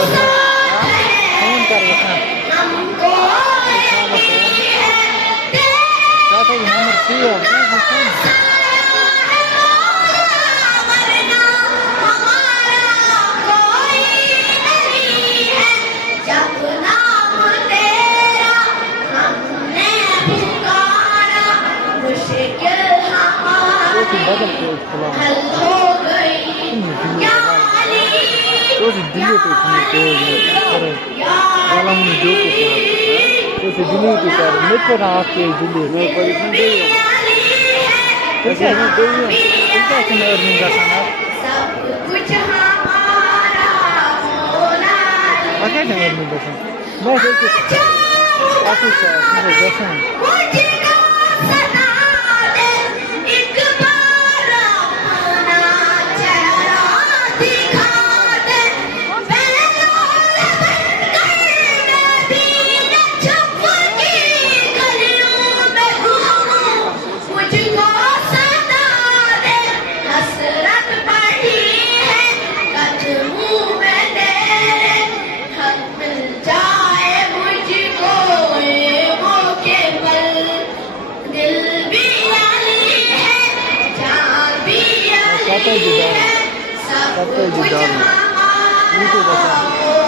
phone कर बता क्या तो नंबर चाहिए बदल के तो दिल्ली पे वाला मुझे जो तो दिल्ली पे कर मैं तो रात के दिल्ली में परेशान दे कैसे मैं दे इनका सुनर नहीं कर सकता कुछ हमारा होना आगे नहीं कर सकता मैं देखो आपको क्या सुनो जैसा Kata juda, YouTube